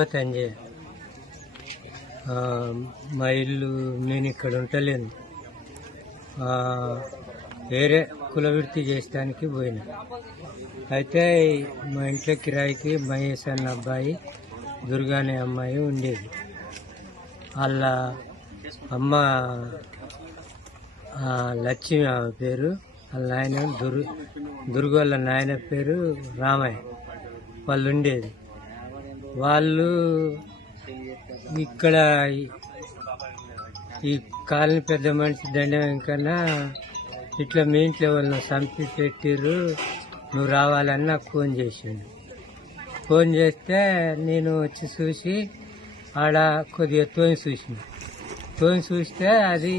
తిరుపతి అంజయ్య. మా ఇల్లు నేను ఇక్కడ ఉంటలేను, వేరే కులవృత్తి చేయడానికి పోయినా. అయితే మా ఇంట్లో కిరాయికి మహేష్ అన్న అబ్బాయి, దుర్గా అనే అమ్మాయి ఉండేది. వాళ్ళ అమ్మ లక్ష్మి ఆమె పేరు, వాళ్ళ నాయన దుర్గ వాళ్ళ నాయన పేరు రామయ్య. వాళ్ళు ఉండేది. వాళ్ళు ఇక్కడ ఈ కాలనీ పెద్ద మనిషి దండం కన్నా ఇట్లా మీ ఇంట్లో వాళ్ళని చంపి పెట్టిర్రు, నువ్వు రావాలని నాకు ఫోన్ చేసిండు. ఫోన్ చేస్తే నేను వచ్చి చూసి ఆడ కొద్దిగా తోని చూస్తే అది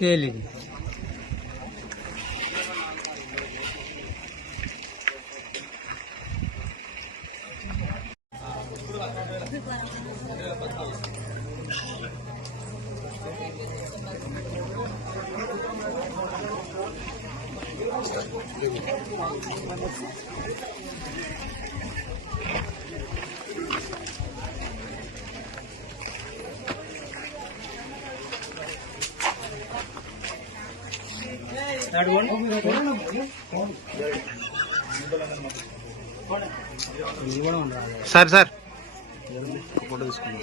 తేలింది. సార్ ఫోటో తీసుకున్నాం.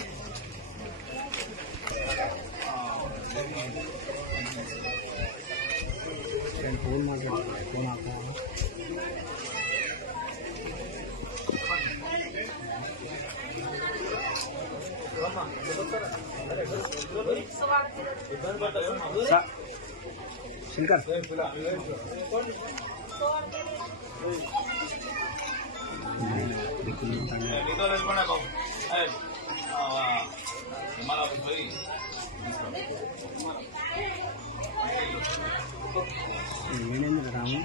ఫోన్ రాము